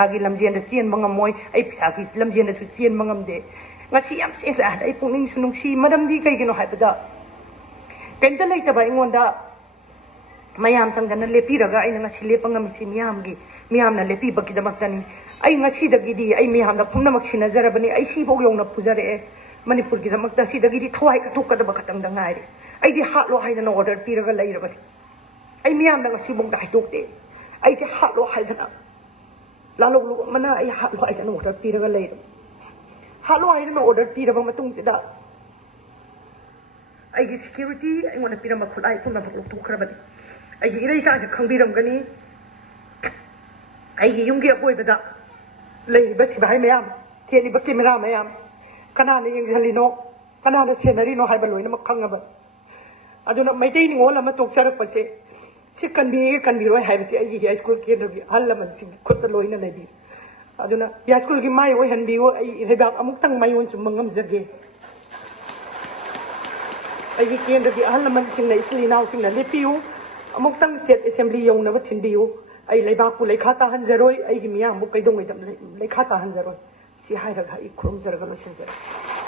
ꯄꯩꯁꯥꯒꯤ ꯂꯝꯖꯦꯟꯗ ꯆꯦꯟꯕ ꯉꯝꯃꯣꯏ ꯑꯩ ꯄꯩꯁꯥꯒꯤ ꯂꯝꯖꯦꯟꯗꯁꯨ ꯆꯦꯟꯕ ꯉꯝꯗꯦ ꯉꯁꯤ ꯌꯥꯝ ꯁꯦꯡꯅ ꯑꯩ ꯄꯨꯛꯅꯤꯡꯁꯨ ꯅꯨꯡꯁꯤ ꯃꯔꯝꯗꯤ ꯀꯩꯒꯤꯅꯣ ꯍꯥꯏꯕꯗ ꯀꯩꯝꯇ ꯂꯩꯇꯕ ꯑꯩꯉꯣꯟꯗ ꯃꯌꯥꯝ ꯆꯪꯗꯅ ꯂꯦꯞꯄꯤꯔꯒ ꯑꯩꯅ ꯉꯁꯤ ꯂꯦꯞꯄ ꯉꯝꯃꯤꯁꯤ ꯃꯤꯌꯥꯝꯅ ꯂꯦꯞꯄꯤꯕꯒꯤꯗꯃꯛꯇꯅꯤ ꯑꯩ ꯉꯁꯤꯗꯒꯤꯗꯤ ꯑꯩ ꯃꯤꯌꯥꯝꯅ ꯄꯨꯝꯅꯃꯛ ꯁꯤꯟꯅꯖꯔꯕꯅꯤ ꯑꯩ ꯁꯤꯐꯥꯎ ꯌꯧꯅ ꯄꯨꯖꯔꯛꯑꯦ ꯃꯅꯤꯄꯨꯔꯒꯤꯗꯃꯛꯇ ꯁꯤꯗꯒꯤꯗꯤ ꯊꯋꯥꯏ ꯀꯠꯊꯣꯛꯀꯗꯕ ꯈꯛꯇꯪꯗ ꯉꯥꯏꯔꯦ ꯑꯩꯗꯤ ꯍꯥꯠꯂꯣ ꯍꯥꯏꯗꯅ ꯑꯣꯔꯗꯔ ꯄꯤꯔꯒ ꯂꯩꯔꯕꯅꯤ ꯑꯩ ꯃꯤꯌꯥꯝꯅ ꯉꯁꯤꯐꯥꯎꯗ ꯍꯥꯏꯗꯣꯛꯇꯦ ꯑꯩꯁꯦ ꯍꯥꯠꯂꯣ ꯍꯥꯏꯗꯅ ꯂꯥꯂꯧꯂꯨ ꯑꯃꯅ ꯑꯩ ꯍꯥꯠꯂꯣ ꯍꯥꯏꯗꯅ ꯑꯣꯔꯗꯔ ꯄꯤꯔꯒ ꯂꯩꯔꯕꯅꯤ ꯍꯥꯠꯂꯣ ꯍꯥꯏꯗꯅ ꯑꯣꯔꯗर पीरबा मतुंगसिदा ꯑꯩꯒꯤ ꯁꯦꯀ꯭ꯌꯨꯔꯤꯇꯤ ꯑꯩꯉꯣꯟꯗ ꯄꯤꯔꯝꯕ ꯈꯨꯠꯂꯥꯏ ꯄꯨꯝꯅꯃꯛ ꯂꯧꯊꯣꯛꯈ꯭ꯔꯕꯅꯤ ꯑꯩꯒꯤ ꯏꯔꯩꯀꯥꯏꯅ ꯈꯪꯕꯤꯔꯝꯒꯅꯤ ꯑꯩꯒꯤ ꯌꯨꯝꯒꯤ ꯑꯀꯣꯏꯕꯗ ꯂꯩꯔꯤꯕ ꯁꯤꯕꯥꯏ ꯃꯌꯥꯝ ꯊꯦꯠꯂꯤꯕ ꯀꯦꯃꯦꯔꯥ ꯃꯌꯥꯝ ꯀꯅꯥꯅ ꯌꯦꯡꯁꯤꯜꯂꯤꯅꯣ ꯀꯅꯥꯅ ꯁꯦꯟꯅꯔꯤꯅꯣ ꯍꯥꯏꯕ ꯂꯣꯏꯅꯃꯛ ꯈꯪꯉꯕꯅꯤ ꯑꯗꯨꯅ ꯃꯩꯇꯩ ꯅꯤꯡꯉꯣꯜ ꯑꯃ ꯇꯣꯛꯆꯔꯛꯄꯁꯦ ꯁꯤ ꯀꯟꯕꯤꯒꯦ ꯀꯟꯕꯤꯔꯣꯏ ꯍꯥꯏꯕꯁꯤ ꯑꯩꯒꯤ ꯍꯤꯌꯥꯏ ꯁ꯭ꯀꯨꯜ ꯀꯦꯟꯗ꯭ꯔꯒꯤ ꯑꯍꯜ ꯂꯃꯟꯁꯤꯡꯒꯤ ꯈꯨꯠꯇ ꯂꯣꯏꯅ ꯂꯩꯕꯤ ꯑꯗꯨꯅ ꯍꯤꯌꯥꯏ ꯁ꯭ꯀꯨꯜꯒꯤ ꯃꯥꯏ ꯑꯣꯏꯍꯟꯕꯤꯌꯨ ꯑꯩ ꯂꯩꯕꯥꯛ ꯑꯃꯨꯛꯇꯪ ꯃꯥꯏꯌꯣꯟ ꯆꯨꯝꯕ ꯉꯝꯖꯒꯦ ꯑꯩꯒꯤ ꯀꯦꯟꯗ꯭ꯔꯒꯤ ꯑꯍꯜ ꯂꯃꯟꯁꯤꯡꯅ ꯏꯆꯤꯜ ꯏꯅꯥꯎꯁꯤꯡꯅ ꯂꯦꯞꯄꯤꯌꯨ ꯑꯃꯨꯛꯇꯪ ꯁ꯭ꯇꯦꯠ ꯑꯦꯁꯦꯝꯕ꯭ꯂꯤ ꯌꯧꯅꯕ ꯊꯤꯟꯕꯤꯌꯨ ꯑꯩ ꯂꯩꯕꯥꯛꯄꯨ ꯂꯩꯈꯥ ꯇꯥꯍꯟꯖꯔꯣꯏ ꯑꯩꯒꯤ ꯃꯤꯌꯥꯝꯕꯨ ꯀꯩꯗꯧꯉꯩꯗ ꯂꯩꯈꯥ ꯇꯥꯍꯟꯖꯔꯣꯏ ꯁꯤ ꯍꯥꯏꯔꯒ ꯑꯩ ꯈꯨꯔꯨꯝꯖꯔꯒ ꯂꯣꯏꯁꯤꯟꯖꯔꯦ